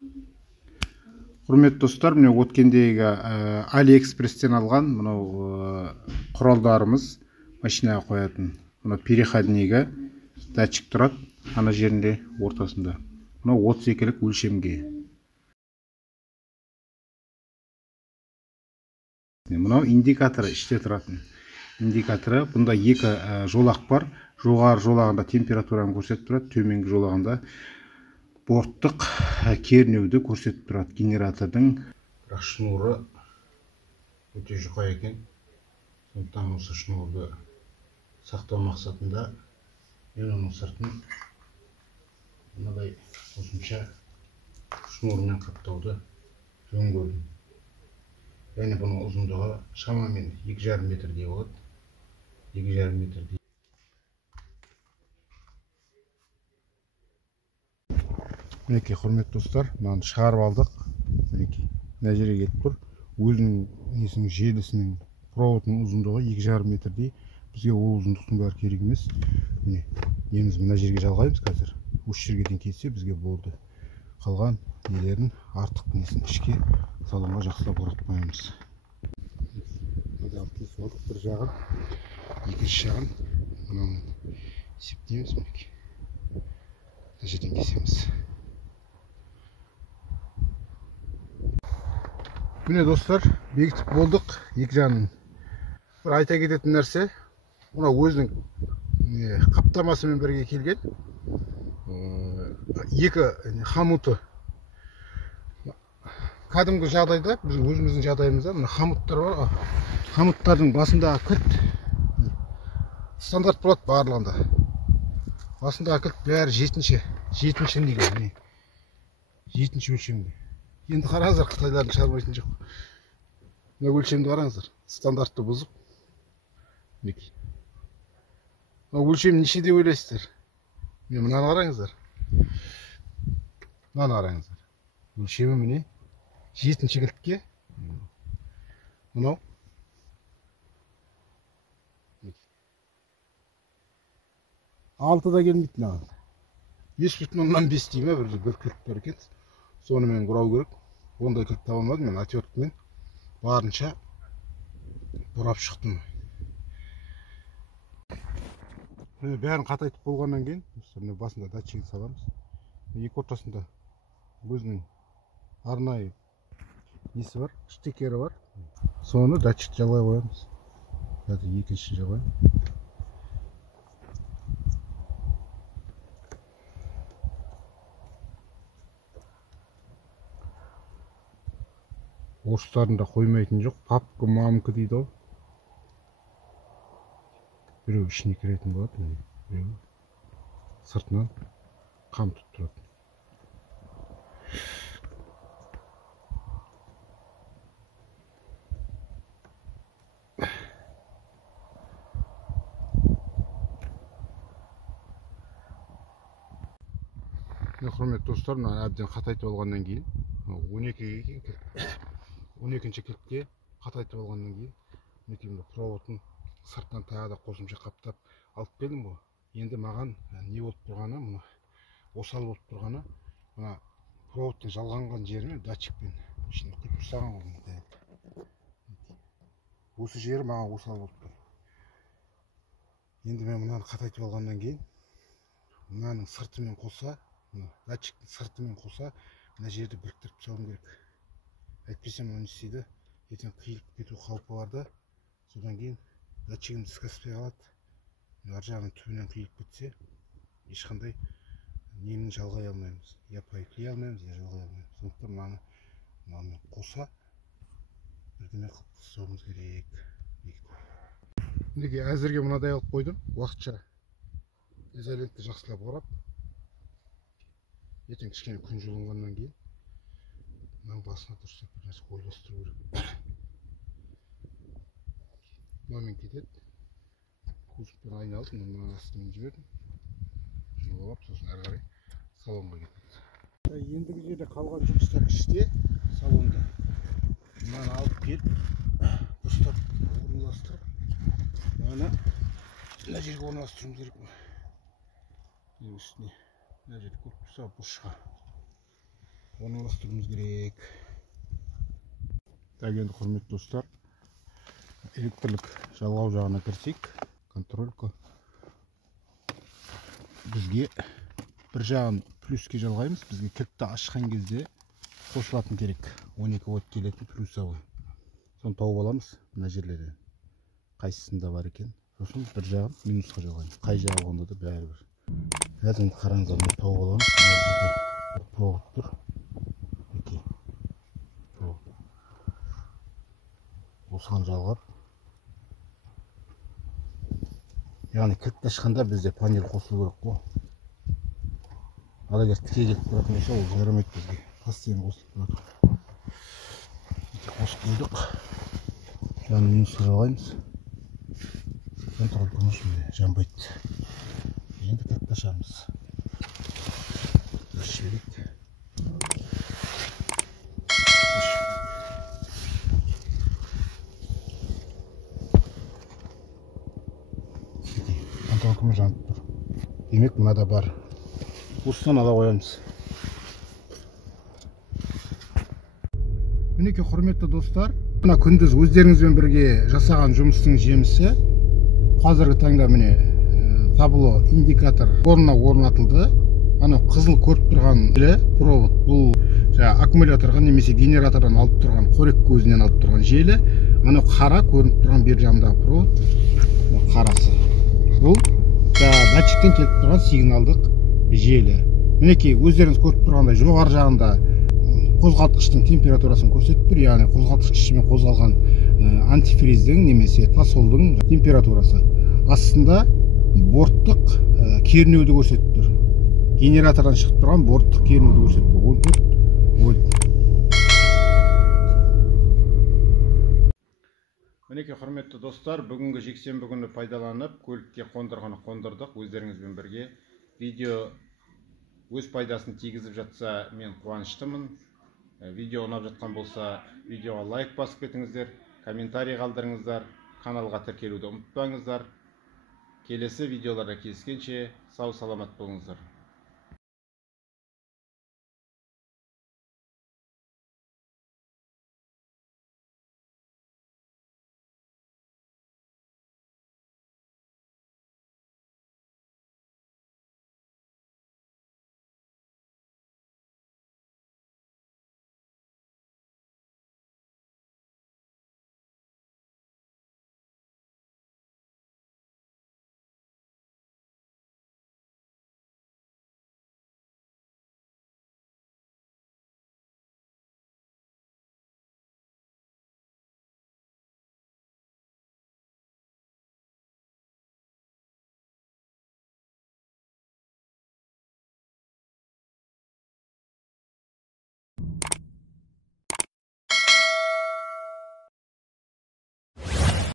Құрметті достар, міне өткендегі Алиэкспресстен алған мынау құралдарымыз, машинаға қоятын. Мынау переходнигі датчик тұрады, ана жерінде ортасында. Мынау 32-лік өлшемге. Мынау индикаторы, іште тұратын индикаторы. Бұнда екі жолақ бар. Жоғары жолағында температураны көрсетіп тұрады, төменгі жолағында борттық кернеуді көрсетіп тұрады генератордың. Бірақ шнуры өте жұқа екен. Сондықтан осы шнурды сақтау мақсатында мен оның сыртын мынадай қосымша шнурмен қаптауды жөн көрдім. Және бұның ұзындығы шамамен 2,5 метрдей болады. 2,5 метрдей. Мінекей, құрметті достар, мынаны шығарып алдық. Мінекей, мына жерге келіп тұр. Өзінің желісінің проводының ұзындығы 2,5 метрдей. Бізге ол ұзындықтың бәрі керек емес. Міне, неміз мына жерге жалғаймыз қазір. Осы жерге дейін кетсе бізге болды. Қалған нелерін артық несін ішке салонға жақсылап оратып қоямыз. Бір жағын, екінші жағын мынаны есептейміз. Мінекей, мына жерден кесеміз. Міне достар, бекітіп болдық екі жағын. Бір айта кететін нәрсе, мына өзінің қаптамасымен бірге келген екі хомуты. Кәдімгі жағдайда, біз өзіміздің жағдайымызда мына хомуттар бар. Хомуттардың басындағы кілт стандарт болады барлығында. Басындағы кілт бәрі жетінші неге, жетінші өлшемде. Енді қараңыздар, қытайлардың шығармайтын жоқ. Мына өлшемді қараңыздар, стандартты бұзып. Мына өлшем неше деп ойлайсыздар? Мынаны қараңыздар. Мынаны қараңыздар. Өлшемі міне жетінші кілтке. Мынау 6-да келмейді мынаған. 5,5 дейме бір кілт бар екен. Сонымен бұрау керек. Ондай кілт таба алмадым, мен отверткамен барынша бұрап шықтым. Бәрін қатайтып болғаннан кейін, басында датчигін саламыз. Екі ортасында өзінің арнайы несі бар, штекері бар. Соны датчик жалғай қоямыз. Қазір екінші жалғай. Орыстарында қоймайтын жоқ, папка мамка дейді ол. Біреу ішіне кіретін болады, біреу сыртынан қамтып тұрады. Құрметті достар, әбден қатайтып алғаннан кейін 12-ші кілтке қатайтып алғаннан кейін мекемді проводын сырттан тағы да қосымша қаптап алып келдім ғой. Енді маған не болып тұрғаны, мұны осал болып тұрғаны, мұна проводтың жалғанған жерімен датчикпен ішіне құйып ұстаған ғой. Осы жері маған осал болып тұр. Енді мен мұнаны қатайтып алғаннан кейін мынаның сыртымен қоса, датчиктің сыртымен қоса мына жерді біріктіріп тастауым керек. Әйтпесе мынау не істейді, ертең қиылып кету қаупі бар да, содан кейін датчигіміз іске қалады. Ар жағынан түбінен қиылып кетсе, ешқандай немін жалғай алмаймыз. Я пайклей алмаймыз, я жалғай алмаймыз. Сондықтан мынаны қоса бірдеме қылып тастауымыз керек. Мінекей әзірге мынадай алып қойдым. Уақытша изолентті жақсылап орап, ертең кішкене күн жылынғаннан кейін мынаның басына дұрыстап бір нәрсе ойластыру керек. Мынамен кетеді. Кузовпен айналып, мынаның астымен жібердім. Жылылап, сосын әрі қарай салонға кетеді. Ендігі жерде қалған жұмыстар іште, салонда. Мынаны алып келіп, дұрыстап орналастырып, мына жерге орналастыруымыз керек. Үстіне мына жерде көп тұрса бұрышқа. орналастыруымыз керек. Так, енді құрметті достар, электрлік жалғау жағына кірсек, контролька бізге бір жағын плюске жалғаймыз. Бізге кілтті ашқан кезде қосылатын керек. 12 вольт келетін плюсовый. Соны тауып аламыз мына жерлерден. Қайсысында бар екен. Сосын бір жағын минусқа жалғаймыз. Қай жағы болғанда да бәрібір. Қазір енді қараңыздар, мен тауып аламыз. Бір провод тұр. Осыған жалғап, яғни кілтті ашқанда бізде панель қосылу керек қой. Ал егер тіке келіп тұратын болса, ол жарамайды бізге. Тастайын қосылып тұрады. Қосып қойдық. Яғни минусқа жалғаймыз. Контроль жұмысында жанбайды. Енді кілтті ашамыз. Жіберейік. Контролкіміз жанып тұр. Демек, мынада бар. Осыдан ала қоямыз. Мінекей, құрметті достар, мына күндіз өздеріңізбен бірге жасаған жұмыстың жемісі. Қазіргі таңда міне табло индикатор орнына орнатылды. Ана қызыл көріп тұрған провод, бұл аккумуляторға немесе генератордан алып тұрған, қорек көзінен алып тұрған желі. Ана қара көрініп тұрған бер жағындағы провод, қарасы. Бұл датчиктен келіп тұрған сигналдық желі. Мінекей, өздеріңіз көріп тұрғандай жоғары жағында қозғалтқыштың температурасын көрсетіп тұр. Яғни қозғалтқыш ішімен қозғалған антифриздың немесе тосолдың температурасы. Астында борттық кернеуді көрсетіп тұр. Генератордан шығып тұрған борттық кернеуді көрсетіп тұр. 14 вольт. Мінекей, құрметті достар, бүгінгі жексенбі күні пайдаланып, көлікке қондырғаны қондырдық. Өздеріңізбен бірге видео өз пайдасын тигізіп жатса, мен қуаныштымын. Видео ұнап жатқан болса, видеоға лайк басып кетіңіздер, комментарий қалдырыңыздар, каналға тіркелуді ұмытпаңыздар. Келесі видеоларда кездескенше сау саламат болыңыздар.